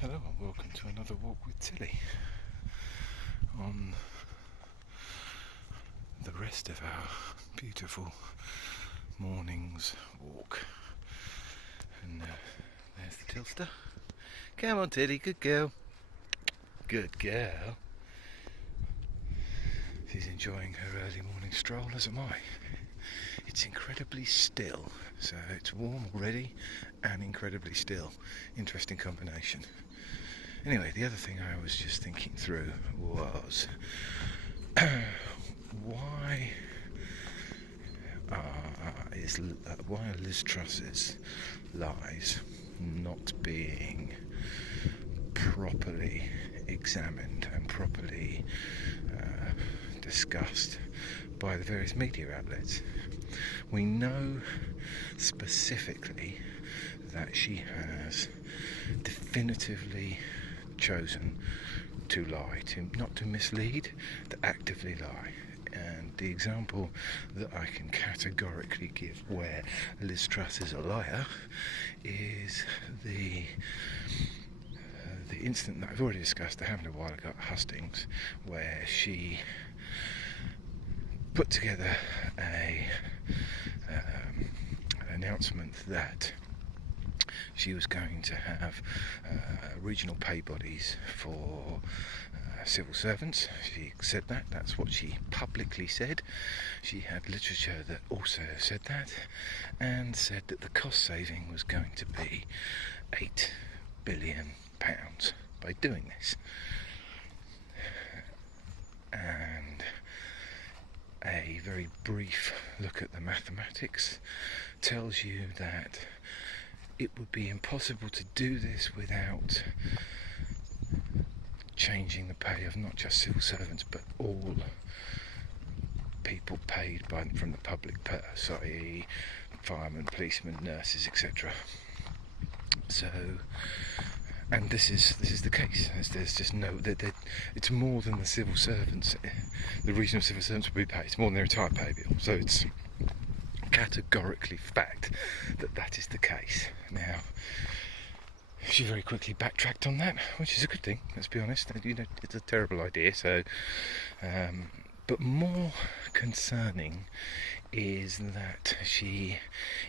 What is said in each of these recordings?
Hello and welcome to another walk with Tilly on the rest of our beautiful morning's walk. And there's the Tilster. Come on Tilly, good girl. Good girl. She's enjoying her early morning stroll, as am I. It's incredibly still, so it's warm already and incredibly still. Interesting combination. Anyway, the other thing I was just thinking through was why are Liz Truss's lies not being properly examined and properly discussed by the various media outlets? We know specifically that she has definitively chosen to lie, not to mislead, to actively lie. And the example that I can categorically give where Liz Truss is a liar is the incident that I've already discussed, that happened a while ago at Hustings, where she put together an announcement that she was going to have regional pay bodies for civil servants. She said that. That's what she publicly said. She had literature that also said that, and said that the cost saving was going to be £8 billion by doing this. And a very brief look at the mathematics tells you that it would be impossible to do this without changing the pay of not just civil servants but all people paid from the public purse, i.e. firemen, policemen, nurses, etc. So, and this is the case. There's just no. It's more than the civil servants. The regional civil servants will be paid. It's more than their entire pay bill. So it's categorically fact that is the case. Now, she very quickly backtracked on that, which is a good thing. Let's be honest. It's a terrible idea. So, but more concerning is that she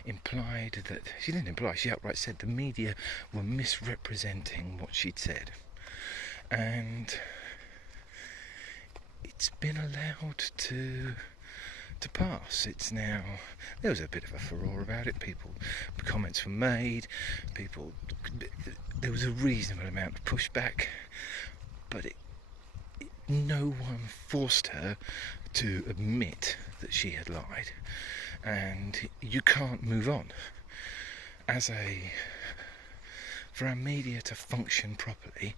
outright said the media were misrepresenting what she'd said, and it's been allowed to pass. It's now, there was a bit of a furore about it. Comments were made. There was a reasonable amount of pushback, but no one forced her to admit that she had lied, and you can't move on. For our media to function properly,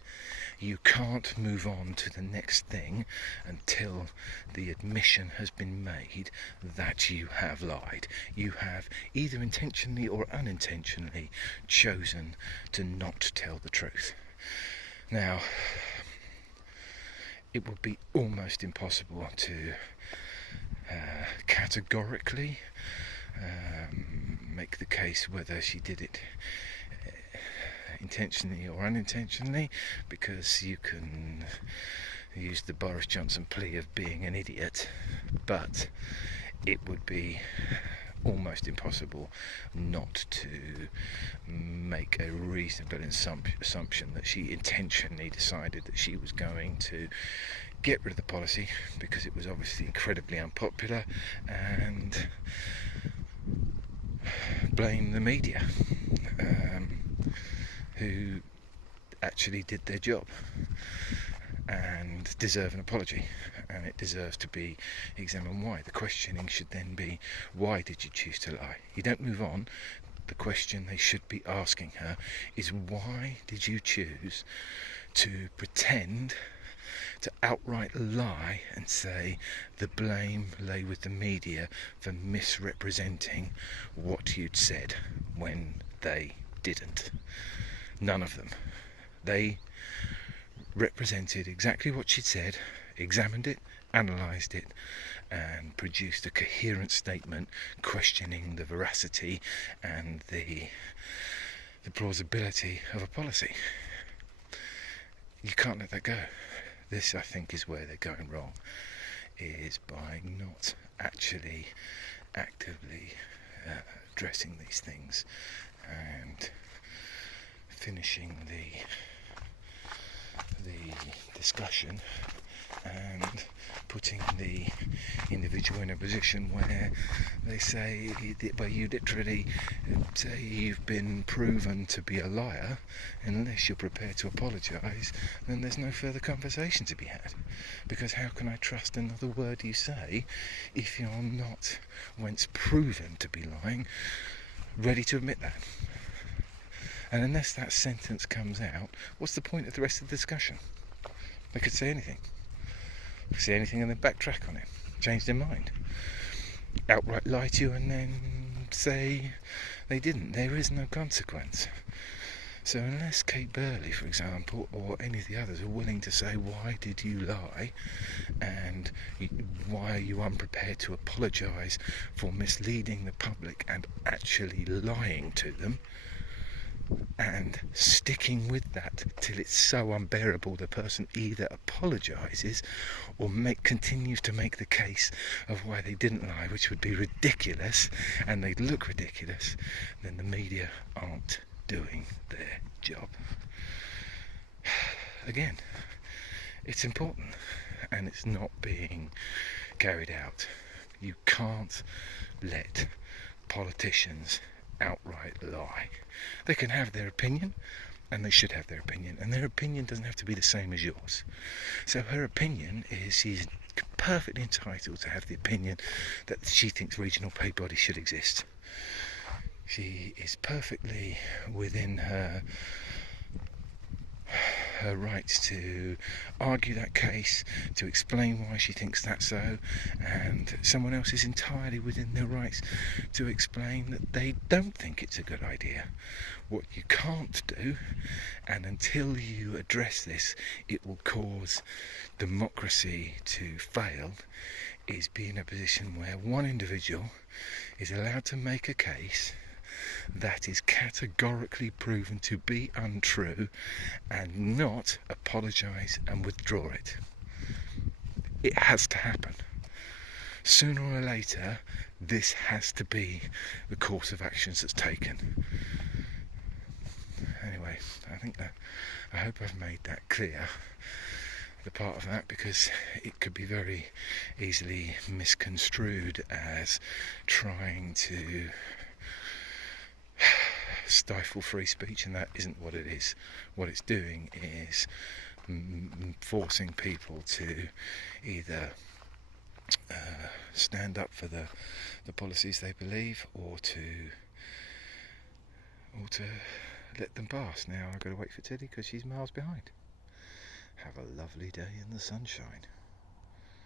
you can't move on to the next thing until the admission has been made that you have lied. You have either intentionally or unintentionally chosen to not tell the truth. Now, it would be almost impossible to categorically make the case whether she did it intentionally or unintentionally, because you can use the Boris Johnson plea of being an idiot, but it would be almost impossible not to make a reasonable assumption that she intentionally decided that she was going to get rid of the policy because it was obviously incredibly unpopular, and blame the media, who actually did their job and deserve an apology, and it deserves to be examined why. The questioning should then be, why did you choose to lie? You don't move on. The question they should be asking her is, why did you choose to pretend to outright lie and say the blame lay with the media for misrepresenting what you'd said when they didn't? None of them. They represented exactly what she'd said, examined it, analysed it, and produced a coherent statement questioning the veracity and the plausibility of a policy. You can't let that go. This, I think, is where they're going wrong, is by not actually actively addressing these things and finishing the discussion and putting the individual in a position where they say, where you literally say you've been proven to be a liar, unless you're prepared to apologise, then there's no further conversation to be had. Because how can I trust another word you say if you're not, once proven to be lying, ready to admit that? And unless that sentence comes out, what's the point of the rest of the discussion? They could say anything. They could say anything and then backtrack on it, change their mind, outright lie to you and then say they didn't. There is no consequence. So unless Kate Burley, for example, or any of the others are willing to say, why did you lie, and why are you unprepared to apologise for misleading the public and actually lying to them, and sticking with that till it's so unbearable the person either apologises or continues to make the case of why they didn't lie, which would be ridiculous, and they'd look ridiculous, then the media aren't doing their job. Again, it's important, and it's not being carried out. You can't let politicians outright lie. They can have their opinion, and they should have their opinion, and their opinion doesn't have to be the same as yours. So her opinion is she's perfectly entitled to have the opinion that she thinks regional pay bodies should exist. She is perfectly within her rights to argue that case, to explain why she thinks that's so, and someone else is entirely within their rights to explain that they don't think it's a good idea. What you can't do, and until you address this it will cause democracy to fail, is be in a position where one individual is allowed to make a case that is categorically proven to be untrue and not apologise and withdraw it. It has to happen. Sooner or later, this has to be the course of actions that's taken. Anyway, I hope I've made that clear, the part of that, because it could be very easily misconstrued as trying to stifle free speech, and that isn't what it is. What it's doing is forcing people to either stand up for the policies they believe, or to let them pass. Now I've got to wait for Tilly because she's miles behind. Have a lovely day in the sunshine.